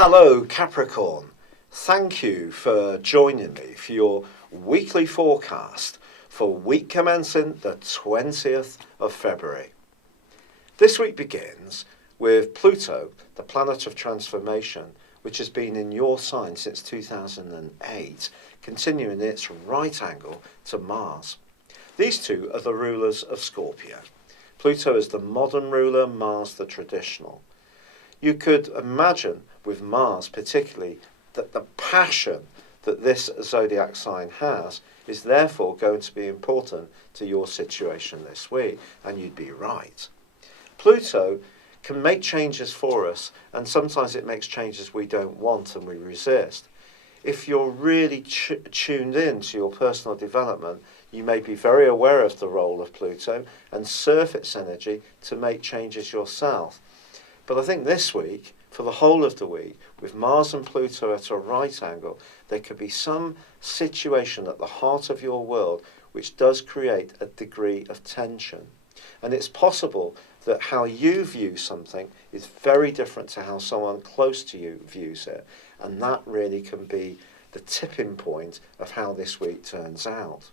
Hello Capricorn, thank you for joining me for your weekly forecast for week commencing the 20th of February. This week begins with Pluto, the planet of transformation, which has been in your sign since 2008, continuing its right angle to Mars. These two are the rulers of Scorpio. Pluto is the modern ruler, Mars the traditional. You could imagine with Mars particularly that the passion that this zodiac sign has is therefore going to be important to your situation this week, and you'd be right. Pluto can make changes for us, and sometimes it makes changes we don't want and we resist. If you're really tuned in to your personal development, you may be very aware of the role of Pluto and surf its energy to make changes yourself. But I think this week, for the whole of the week, with Mars and Pluto at a right angle, there could be some situation at the heart of your world which does create a degree of tension. And it's possible that how you view something is very different to how someone close to you views it. And that really can be the tipping point of how this week turns out.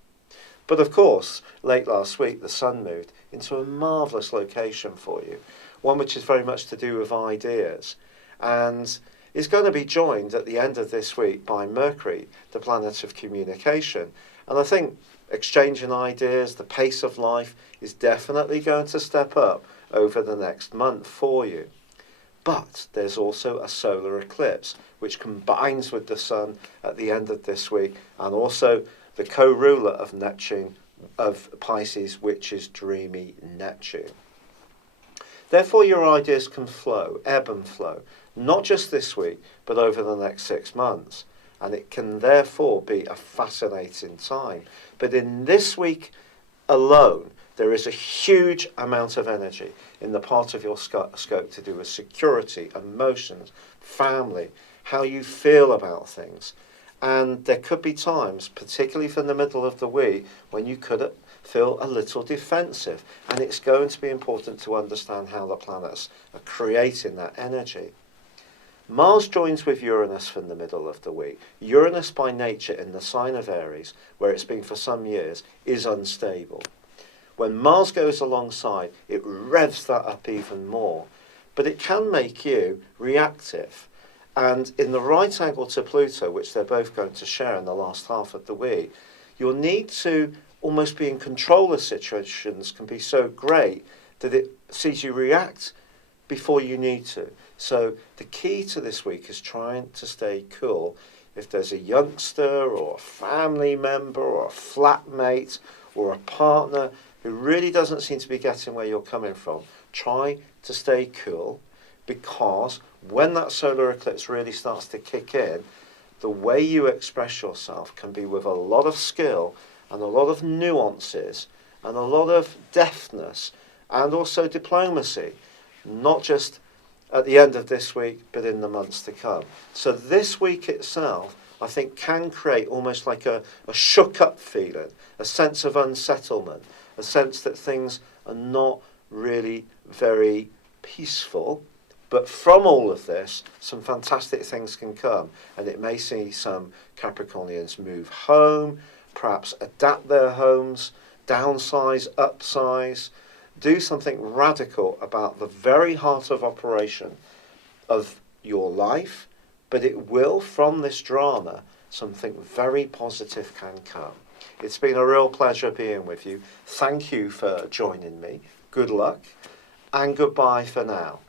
But of course, late last week, the Sun moved into a marvellous location for you, one which is very much to do with ideas, and is going to be joined at the end of this week by Mercury, the planet of communication. And I think exchanging ideas, the pace of life, is definitely going to step up over the next month for you. But there's also a solar eclipse, which combines with the Sun at the end of this week, and also the co-ruler of Neptune, of Pisces, which is dreamy Neptune. Therefore, your ideas can flow, ebb and flow, not just this week, but over the next 6 months. And it can therefore be a fascinating time. But in this week alone, there is a huge amount of energy in the part of your scope to do with security, emotions, family, how you feel about things. And there could be times, particularly from the middle of the week, when you could feel a little defensive. And it's going to be important to understand how the planets are creating that energy. Mars joins with Uranus from the middle of the week. Uranus by nature in the sign of Aries, where it's been for some years, is unstable. When Mars goes alongside, it revs that up even more. But it can make you reactive. And in the right angle to Pluto, which they're both going to share in the last half of the week, your need to almost be in control of situations can be so great that it sees you react before you need to. So the key to this week is trying to stay cool. If there's a youngster or a family member or a flatmate or a partner who really doesn't seem to be getting where you're coming from, try to stay cool, because when that solar eclipse really starts to kick in, the way you express yourself can be with a lot of skill and a lot of nuances and a lot of deftness and also diplomacy, not just at the end of this week, but in the months to come. So this week itself, I think, can create almost like a shook up feeling, a sense of unsettlement, a sense that things are not really very peaceful. But from all of this, some fantastic things can come, and it may see some Capricornians move home, perhaps adapt their homes, downsize, upsize, do something radical about the very heart of operation of your life. But it will, from this drama, something very positive can come. It's been a real pleasure being with you. Thank you for joining me. Good luck, and goodbye for now.